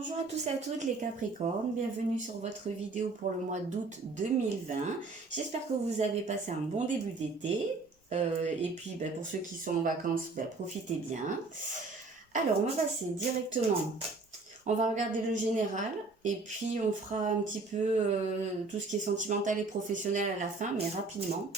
Bonjour à tous et à toutes les Capricornes, bienvenue sur votre vidéo pour le mois d'août 2020. J'espère que vous avez passé un bon début d'été et puis pour ceux qui sont en vacances, profitez bien. Alors on va passer directement, on va regarder le général et puis on fera un petit peu tout ce qui est sentimental et professionnel à la fin, mais rapidement.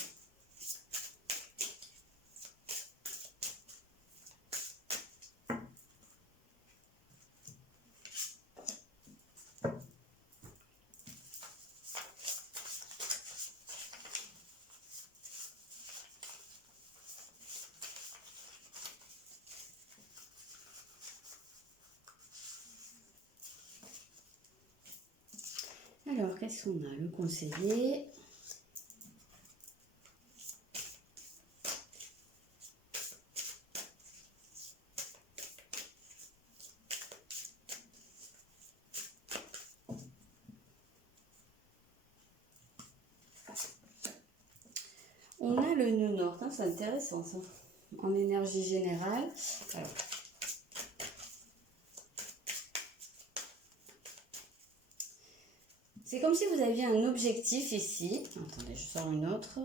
Alors, qu'est-ce qu'on a? Le conseiller. On a le nœud nord, hein, c'est intéressant ça, en énergie générale. Alors, c'est comme si vous aviez un objectif ici. Attendez, je sors une autre.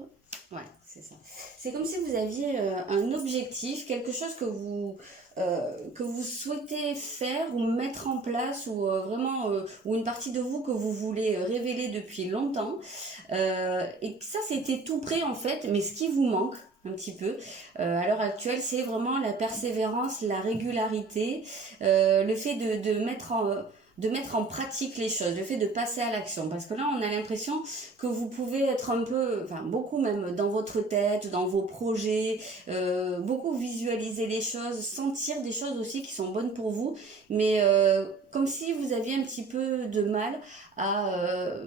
Ouais, c'est ça. C'est comme si vous aviez un objectif, quelque chose que vous souhaitez faire ou mettre en place ou vraiment ou une partie de vous que vous voulez révéler depuis longtemps. Et ça, c'était tout prêt en fait, mais ce qui vous manque un petit peu à l'heure actuelle, c'est vraiment la persévérance, la régularité, le fait de mettre en pratique les choses, le fait de passer à l'action. Parce que là, on a l'impression que vous pouvez être un peu, enfin beaucoup même dans votre tête, dans vos projets, beaucoup visualiser les choses, sentir des choses aussi qui sont bonnes pour vous, mais comme si vous aviez un petit peu de mal à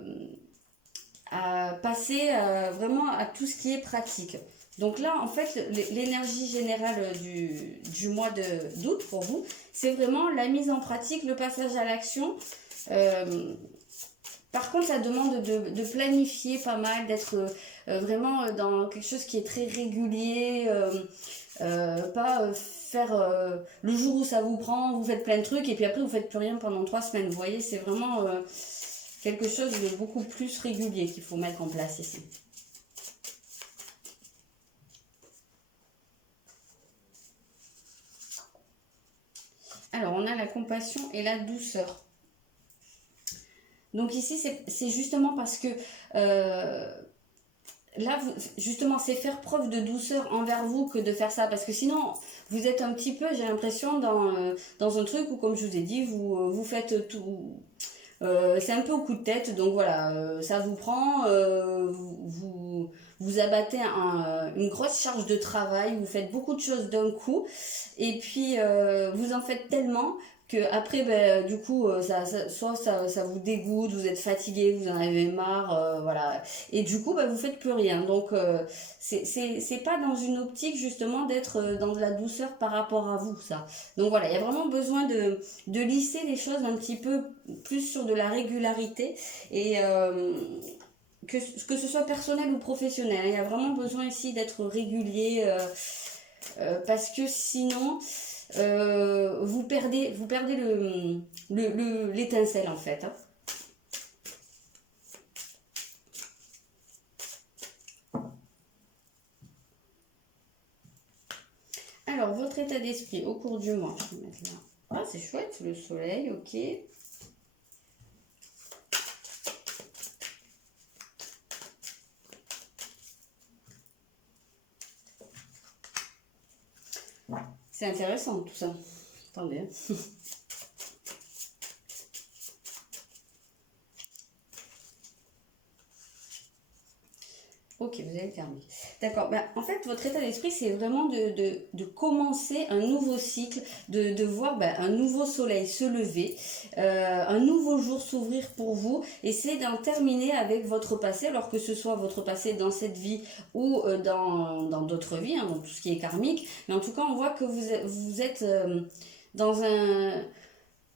passer vraiment à tout ce qui est pratique. Donc là, en fait, l'énergie générale du mois d'août pour vous, c'est vraiment la mise en pratique, le passage à l'action. Par contre, ça demande de planifier pas mal, d'être vraiment dans quelque chose qui est très régulier, pas faire le jour où ça vous prend, vous faites plein de trucs et puis après vous faites plus rien pendant 3 semaines. Vous voyez, c'est vraiment quelque chose de beaucoup plus régulier qu'il faut mettre en place ici. Alors, on a la compassion et la douceur. Donc ici, c'est justement parce que là, justement, c'est faire preuve de douceur envers vous que de faire ça. Parce que sinon, vous êtes un petit peu, j'ai l'impression, dans un truc où, comme je vous ai dit, vous faites tout. C'est un peu au coup de tête, donc voilà, ça vous prend, vous abattez une grosse charge de travail, vous faites beaucoup de choses d'un coup, et puis vous en faites tellement que après, du coup, soit ça vous dégoûte, vous êtes fatigué, vous en avez marre, voilà, et du coup, vous faites plus rien. Donc, c'est pas dans une optique justement d'être dans de la douceur par rapport à vous, ça. Donc voilà, il y a vraiment besoin de lisser les choses un petit peu plus sur de la régularité et que ce soit personnel ou professionnel. Il y a vraiment besoin ici d'être régulier parce que sinon vous perdez l'étincelle en fait. Hein. Alors, votre état d'esprit au cours du mois, je vais mettre là. Ah, c'est chouette, le soleil, ok. C'est intéressant tout ça. Attendez. Ok, vous avez terminé. D'accord. En fait, votre état d'esprit, c'est vraiment de commencer un nouveau cycle, de voir un nouveau soleil se lever, un nouveau jour s'ouvrir pour vous, et c'est d'en terminer avec votre passé, alors que ce soit votre passé dans cette vie ou dans d'autres vies, hein, donc tout ce qui est karmique. Mais en tout cas, on voit que vous êtes dans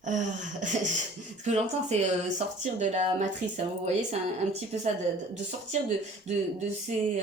Ce que j'entends, c'est sortir de la matrice. Hein, vous voyez, c'est un petit peu ça, de sortir de ces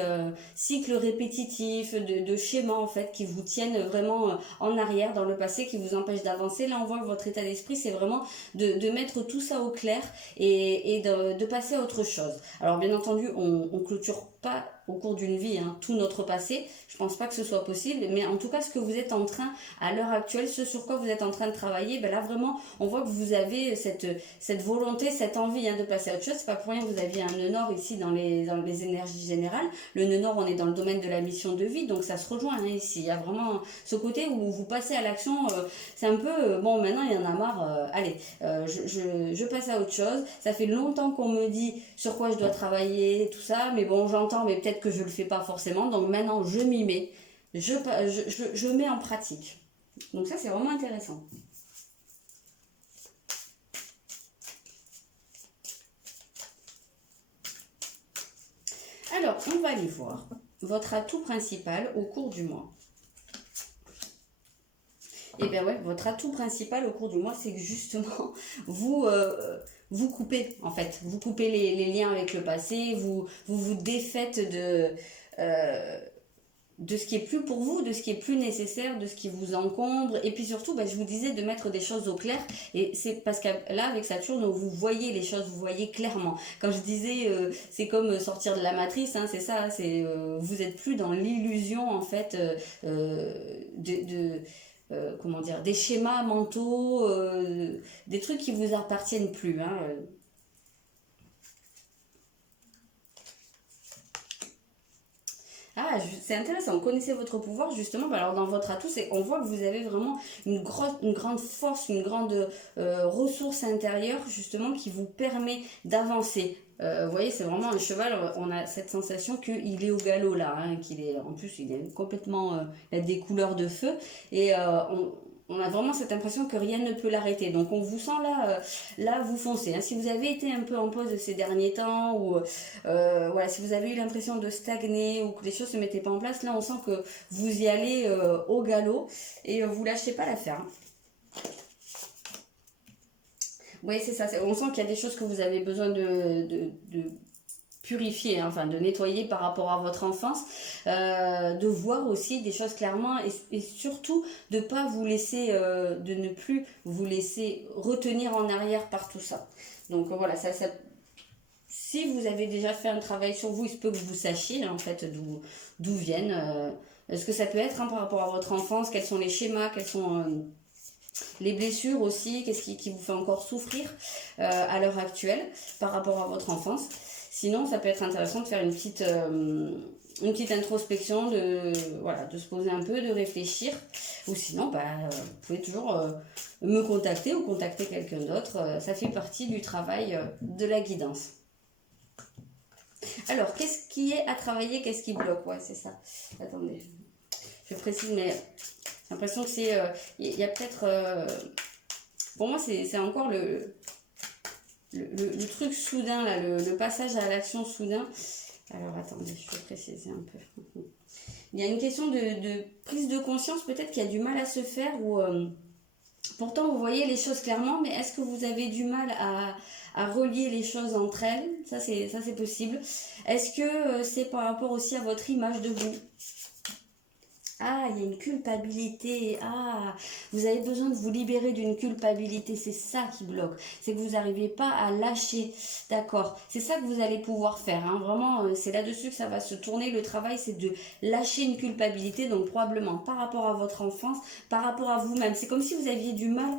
cycles répétitifs, de schémas en fait qui vous tiennent vraiment en arrière dans le passé, qui vous empêchent d'avancer. Là, on voit que votre état d'esprit, c'est vraiment de mettre tout ça au clair et de passer à autre chose. Alors, bien entendu, on clôture pas au cours d'une vie hein, tout notre passé. Je pense pas que ce soit possible, mais en tout cas, ce que vous êtes en train à l'heure actuelle, ce sur quoi vous êtes en train de travailler, ben là vraiment on voit que vous avez cette volonté, cette envie hein, de passer à autre chose. C'est pas pour rien que vous aviez un nœud nord ici dans les énergies générales. Le nœud nord, on est dans le domaine de la mission de vie, donc ça se rejoint hein, ici. Il y a vraiment ce côté où vous passez à l'action. C'est un peu, bon maintenant il y en a marre, allez, je passe à autre chose. Ça fait longtemps qu'on me dit sur quoi je dois travailler, tout ça, mais bon j'entends, mais peut-être que je le fais pas forcément. Donc maintenant je m'y mets, je mets en pratique. Donc ça c'est vraiment intéressant. Alors, on va aller voir votre atout principal au cours du mois. Et bien ouais, votre atout principal au cours du mois, c'est que justement, vous coupez, en fait. Vous coupez les liens avec le passé, vous défaites de ce qui est plus pour vous, de ce qui est plus nécessaire, de ce qui vous encombre. Et puis surtout, je vous disais de mettre des choses au clair. Et c'est parce que là, avec Saturne, vous voyez les choses, vous voyez clairement. Comme je disais, c'est comme sortir de la matrice, hein, c'est ça. Vous êtes plus dans l'illusion, en fait, comment dire, des schémas mentaux, des trucs qui vous appartiennent plus. Hein. Ah, c'est intéressant. Connaissez votre pouvoir, justement. Alors, dans votre atout, on voit que vous avez vraiment une grande force, une grande ressource intérieure, justement, qui vous permet d'avancer. Vous voyez, c'est vraiment un cheval. On a cette sensation qu'il est au galop, là. Hein, en plus, il est complètement. Il a des couleurs de feu. Et on a vraiment cette impression que rien ne peut l'arrêter. Donc on vous sent là vous foncez. Hein. Si vous avez été un peu en pause ces derniers temps, ou voilà, si vous avez eu l'impression de stagner ou que les choses ne se mettaient pas en place, là on sent que vous y allez au galop et vous lâchez pas l'affaire. Hein. Oui, c'est ça. On sent qu'il y a des choses que vous avez besoin de purifier, hein, enfin de nettoyer par rapport à votre enfance, de voir aussi des choses clairement et surtout de pas vous laisser, de ne plus vous laisser retenir en arrière par tout ça. Donc voilà, si vous avez déjà fait un travail sur vous, il se peut que vous sachiez en fait d'où viennent, ce que ça peut être hein, par rapport à votre enfance, quels sont les schémas, quels sont les blessures aussi, qu'est-ce qui vous fait encore souffrir à l'heure actuelle par rapport à votre enfance. Sinon, ça peut être intéressant de faire une petite introspection, de se poser un peu, de réfléchir. Ou sinon, vous pouvez toujours me contacter ou contacter quelqu'un d'autre. Ça fait partie du travail de la guidance. Alors, qu'est-ce qui est à travailler, qu'est-ce qui bloque? Ouais, c'est ça. Attendez, je précise, mais j'ai l'impression que c'est... Il y a peut-être... pour moi, c'est encore le truc soudain, là, le passage à l'action soudain. Alors, attendez, je vais préciser un peu. Il y a une question de prise de conscience, peut-être qu'il y a du mal à se faire, ou pourtant vous voyez les choses clairement, mais est-ce que vous avez du mal à relier les choses entre elles? Ça, c'est possible. Est-ce que c'est par rapport aussi à votre image de vous? Ah, il y a une culpabilité. Ah, vous avez besoin de vous libérer d'une culpabilité. C'est ça qui bloque. C'est que vous n'arrivez pas à lâcher. D'accord. C'est ça que vous allez pouvoir faire. Hein. Vraiment, c'est là-dessus que ça va se tourner. Le travail, c'est de lâcher une culpabilité. Donc, probablement par rapport à votre enfance, par rapport à vous-même. C'est comme si vous aviez du mal,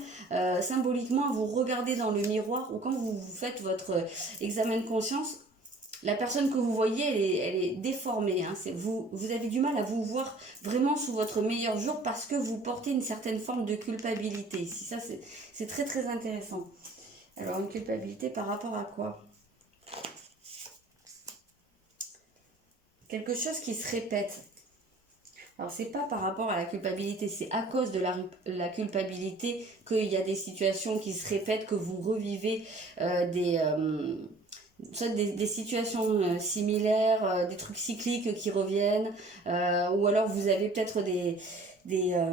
symboliquement, à vous regarder dans le miroir ou quand vous faites votre examen de conscience. La personne que vous voyez, elle est déformée. Hein. Vous avez du mal à vous voir vraiment sous votre meilleur jour parce que vous portez une certaine forme de culpabilité. Si ça, c'est très très intéressant. Alors, une culpabilité par rapport à quoi? Quelque chose qui se répète. Alors, c'est pas par rapport à la culpabilité, c'est à cause de la culpabilité qu'il y a des situations qui se répètent, que vous revivez soit des situations similaires, des trucs cycliques qui reviennent, ou alors vous avez peut-être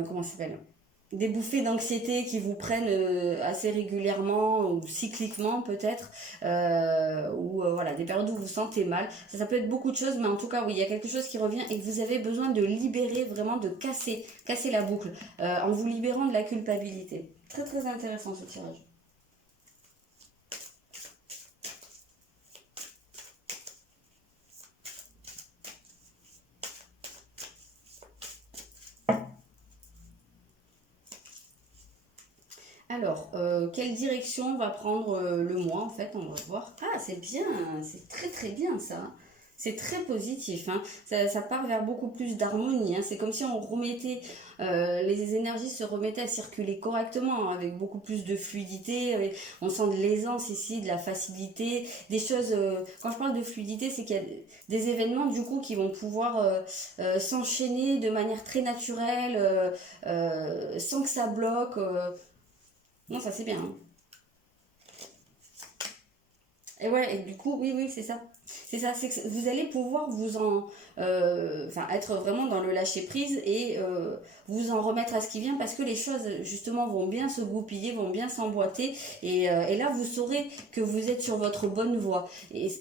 comment ça s'appelle, des bouffées d'anxiété qui vous prennent assez régulièrement ou cycliquement peut-être, ou voilà, des périodes où vous vous sentez mal. Ça peut être beaucoup de choses, mais en tout cas, oui, il y a quelque chose qui revient et que vous avez besoin de libérer, vraiment de casser la boucle, en vous libérant de la culpabilité. Très très intéressant ce tirage. Alors, quelle direction va prendre le mois en fait? On va voir. Ah, c'est bien, c'est très très bien ça. C'est très positif, hein. Ça part vers beaucoup plus d'harmonie, hein. C'est comme si on remettait, les énergies se remettaient à circuler correctement, hein, avec beaucoup plus de fluidité. On sent de l'aisance ici, de la facilité, des choses. Quand je parle de fluidité, c'est qu'il y a des événements du coup qui vont pouvoir s'enchaîner de manière très naturelle, sans que ça bloque. Non, ça c'est bien, hein. Et ouais, et du coup, oui, oui, c'est ça. C'est ça, c'est que vous allez pouvoir vous en, enfin, être vraiment dans le lâcher prise et vous en remettre à ce qui vient parce que les choses justement vont bien se goupiller, vont bien s'emboîter et là vous saurez que vous êtes sur votre bonne voie. Et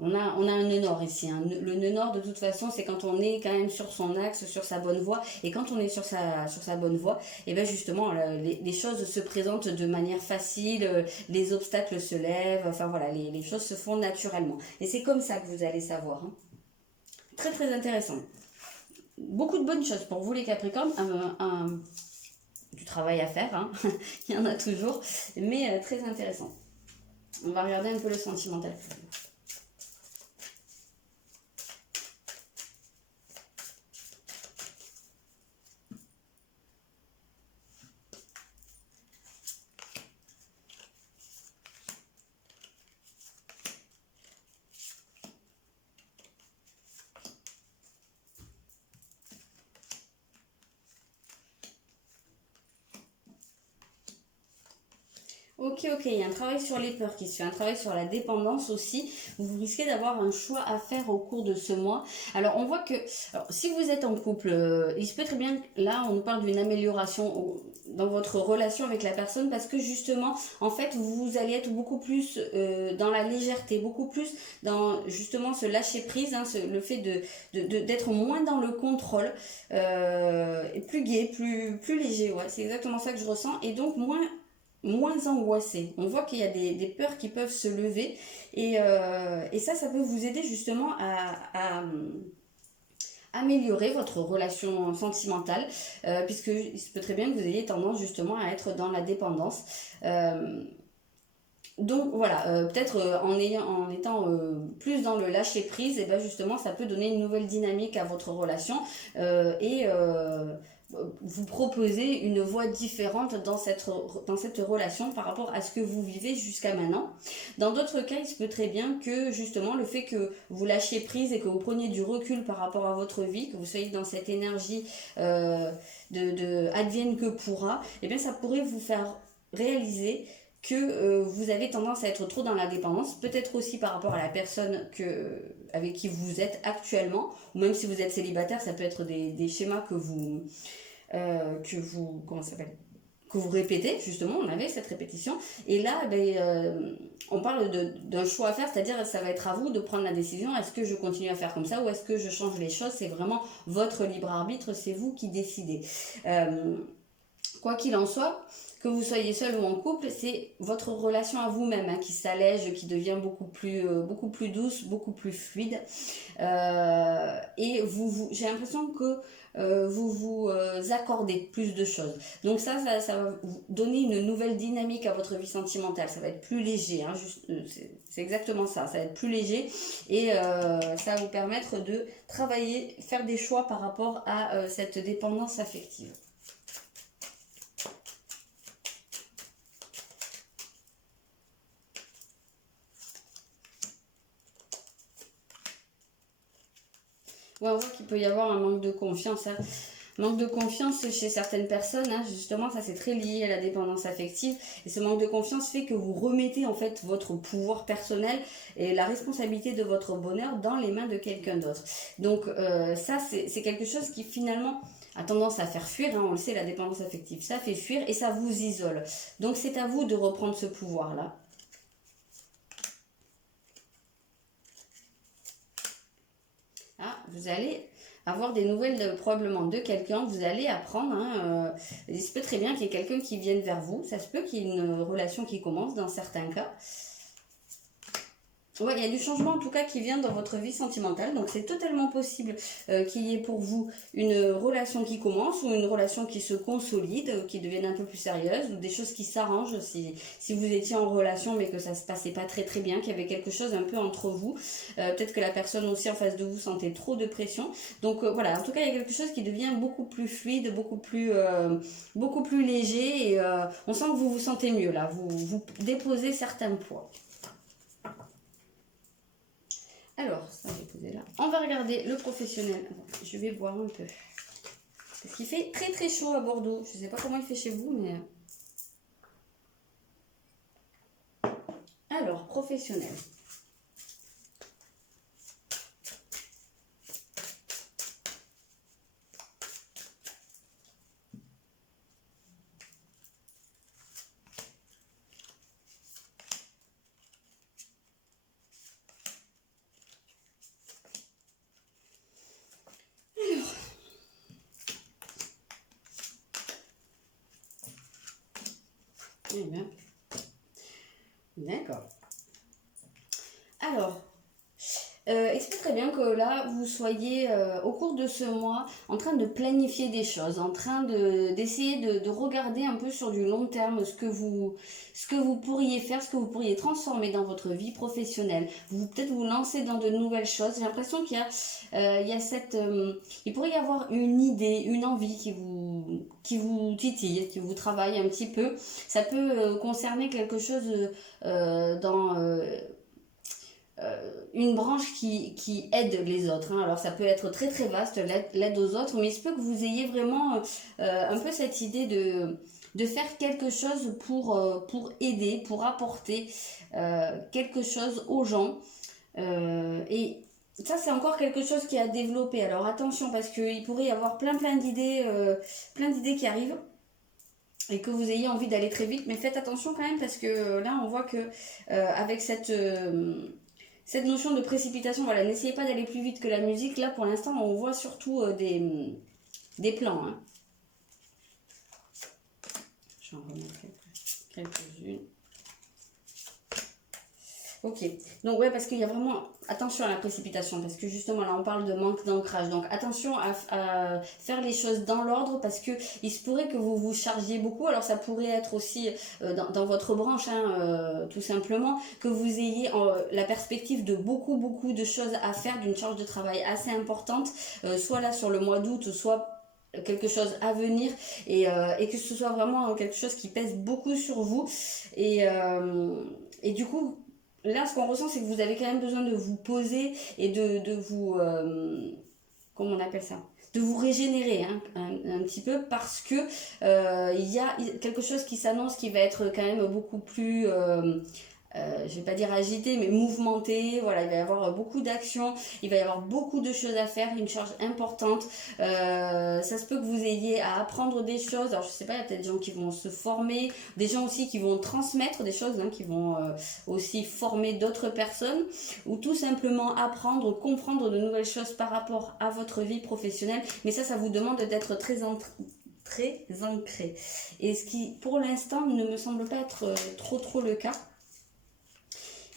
on a un nœud nord ici, hein. Le nœud nord de toute façon c'est quand on est quand même sur son axe, sur sa bonne voie et quand on est sur sa bonne voie, et bien justement les choses se présentent de manière facile, les obstacles se lèvent, enfin voilà, les choses se font naturellement. Et c'est comme ça que vous allez savoir, hein. Très très intéressant. Beaucoup de bonnes choses pour vous les Capricornes, du travail à faire, hein. Il y en a toujours, mais très intéressant. On va regarder un peu le sentimental. Ok, ok, il y a un travail sur les peurs qui se fait, un travail sur la dépendance aussi. Vous risquez d'avoir un choix à faire au cours de ce mois. Alors, on voit que, alors, si vous êtes en couple, il se peut très bien, là, on nous parle d'une amélioration dans votre relation avec la personne parce que justement, en fait, vous allez être beaucoup plus dans la légèreté, beaucoup plus dans justement ce lâcher prise, hein, le fait d'être moins dans le contrôle, et plus gai, plus léger, ouais, c'est exactement ça que je ressens, et donc moins angoissé. On voit qu'il y a des peurs qui peuvent se lever et ça peut vous aider justement à améliorer votre relation sentimentale, puisque il se peut très bien que vous ayez tendance justement à être dans la dépendance. Donc voilà, peut-être en étant plus dans le lâcher prise, et ben justement ça peut donner une nouvelle dynamique à votre relation et vous proposer une voie différente dans cette relation par rapport à ce que vous vivez jusqu'à maintenant. Dans d'autres cas, il se peut très bien que justement le fait que vous lâchiez prise et que vous preniez du recul par rapport à votre vie, que vous soyez dans cette énergie de advienne que pourra, et bien ça pourrait vous faire réaliser que vous avez tendance à être trop dans la dépendance, peut-être aussi par rapport à la personne avec qui vous êtes actuellement, ou même si vous êtes célibataire, ça peut être des schémas comment ça s'appelle, que vous répétez, justement, on avait cette répétition, et là, on parle d'un choix à faire, c'est-à-dire ça va être à vous de prendre la décision, est-ce que je continue à faire comme ça, ou est-ce que je change les choses, c'est vraiment votre libre arbitre, c'est vous qui décidez. Quoi qu'il en soit, que vous soyez seul ou en couple, c'est votre relation à vous-même, hein, qui s'allège, qui devient beaucoup plus douce, beaucoup plus fluide. Et j'ai l'impression que vous vous accordez plus de choses. Donc ça va vous donner une nouvelle dynamique à votre vie sentimentale. Ça va être plus léger, hein, c'est exactement ça. Ça va être plus léger et ça va vous permettre de travailler, faire des choix par rapport à cette dépendance affective. Ouais, on voit qu'il peut y avoir un manque de confiance, hein. Manque de confiance chez certaines personnes, hein, justement, ça c'est très lié à la dépendance affective. Et ce manque de confiance fait que vous remettez en fait votre pouvoir personnel et la responsabilité de votre bonheur dans les mains de quelqu'un d'autre. Donc ça c'est quelque chose qui finalement a tendance à faire fuir, hein, on le sait, la dépendance affective, ça fait fuir et ça vous isole. Donc c'est à vous de reprendre ce pouvoir-là. Ah, vous allez avoir des nouvelles probablement de quelqu'un, vous allez apprendre, hein, il se peut très bien qu'il y ait quelqu'un qui vienne vers vous, ça se peut qu'il y ait une relation qui commence dans certains cas. Ouais, il y a du changement en tout cas qui vient dans votre vie sentimentale, donc c'est totalement possible qu'il y ait pour vous une relation qui commence ou une relation qui se consolide, qui devienne un peu plus sérieuse, ou des choses qui s'arrangent si vous étiez en relation mais que ça se passait pas très très bien, qu'il y avait quelque chose un peu entre vous, peut-être que la personne aussi en face de vous sentait trop de pression, donc voilà, en tout cas il y a quelque chose qui devient beaucoup plus fluide, beaucoup plus léger et on sent que vous vous sentez mieux là, vous déposez certains poids. Alors, ça j'ai posé là. On va regarder le professionnel. Je vais voir un peu. Parce qu'il fait très très chaud à Bordeaux. Je ne sais pas comment il fait chez vous, mais... Alors, professionnel. Eh bien, d'accord. Alors, il se peut très bien que là, vous soyez au cours de ce mois en train de planifier des choses, en train d'essayer de regarder un peu sur du long terme ce que vous pourriez faire, ce que vous pourriez transformer dans votre vie professionnelle. Peut-être vous lancer dans de nouvelles choses. J'ai l'impression qu'il y a il pourrait y avoir une idée, une envie qui vous titille, qui vous travaille un petit peu. Ça peut concerner quelque chose dans une branche qui aide les autres, hein. Alors ça peut être très très vaste, l'aide aux autres, mais il se peut que vous ayez vraiment un peu cette idée de faire quelque chose pour aider, pour apporter quelque chose aux gens. Et ça c'est encore quelque chose qui a développé. Alors attention parce qu'il pourrait y avoir plein d'idées qui arrivent et que vous ayez envie d'aller très vite, mais faites attention quand même parce que là on voit que avec cette notion de précipitation, voilà, n'essayez pas d'aller plus vite que la musique. Là, pour l'instant, on voit surtout des plans. Hein. Je vais en remettre quelques-unes. Ok, donc ouais, parce qu'il y a vraiment attention à la précipitation, parce que justement là on parle de manque d'ancrage, donc attention à faire les choses dans l'ordre, parce que il se pourrait que vous vous chargiez beaucoup. Alors ça pourrait être aussi dans votre branche, hein, tout simplement, que vous ayez la perspective de beaucoup de choses à faire, d'une charge de travail assez importante, soit là sur le mois d'août, soit quelque chose à venir, et que ce soit vraiment quelque chose qui pèse beaucoup sur vous, et du coup là, ce qu'on ressent, c'est que vous avez quand même besoin de vous poser et de vous... comment on appelle ça ? De vous régénérer, hein, un petit peu, parce que il y a quelque chose qui s'annonce qui va être quand même beaucoup plus... je vais pas dire agité, mais mouvementé. Voilà, il va y avoir beaucoup d'actions, il va y avoir beaucoup de choses à faire, une charge importante. Ça se peut que vous ayez à apprendre des choses. Alors je sais pas, il y a peut-être des gens qui vont se former, des gens aussi qui vont transmettre des choses, hein, qui vont aussi former d'autres personnes, ou tout simplement apprendre, comprendre de nouvelles choses par rapport à votre vie professionnelle. Mais ça vous demande d'être très ancré. Et ce qui, pour l'instant, ne me semble pas être trop le cas.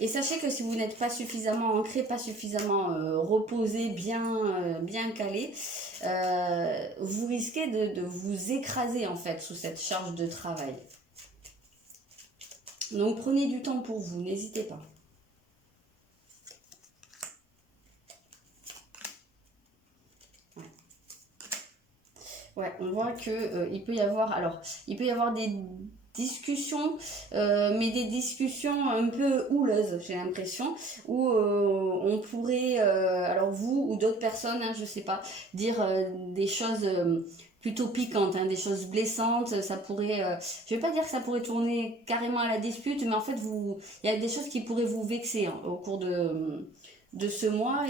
Et sachez que si vous n'êtes pas suffisamment ancré, pas suffisamment reposé, bien calé, vous risquez de vous écraser en fait sous cette charge de travail. Donc prenez du temps pour vous, n'hésitez pas. Ouais, on voit que il peut y avoir des discussions, mais des discussions un peu houleuses, j'ai l'impression, où on pourrait, alors vous ou d'autres personnes, hein, je sais pas, dire des choses plutôt piquantes, hein, des choses blessantes. Ça pourrait, je vais pas dire que ça pourrait tourner carrément à la dispute, mais en fait, il y a des choses qui pourraient vous vexer, hein, au cours de ce mois,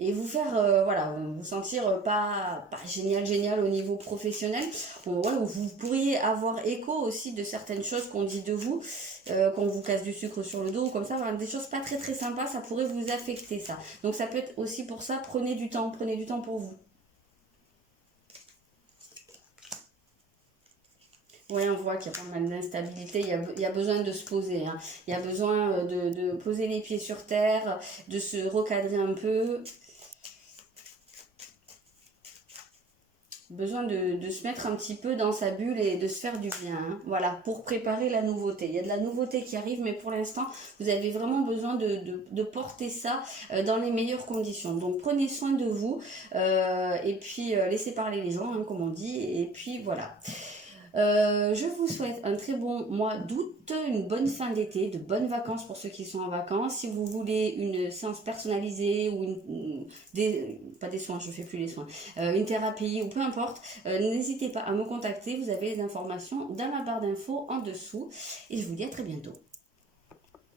et vous faire, voilà, vous sentir pas génial au niveau professionnel. Bon, voilà, vous pourriez avoir écho aussi de certaines choses qu'on dit de vous, qu'on vous casse du sucre sur le dos ou comme ça, voilà, des choses pas très sympas, ça pourrait vous affecter ça. Donc ça peut être aussi pour ça, prenez du temps pour vous. Oui, on voit qu'il y a pas mal d'instabilité, il y a besoin de se poser, hein. Il y a besoin de poser les pieds sur terre, de se recadrer un peu, besoin de se mettre un petit peu dans sa bulle et de se faire du bien, hein. Voilà, pour préparer la nouveauté. Il y a de la nouveauté qui arrive, mais pour l'instant, vous avez vraiment besoin de porter ça dans les meilleures conditions. Donc prenez soin de vous et puis laissez parler les gens, hein, comme on dit, et puis voilà. Je vous souhaite un très bon mois d'août, une bonne fin d'été, de bonnes vacances pour ceux qui sont en vacances. Si vous voulez une séance personnalisée ou pas des soins, je ne fais plus les soins, une thérapie ou peu importe, n'hésitez pas à me contacter. Vous avez les informations dans la barre d'infos en dessous. Et je vous dis à très bientôt.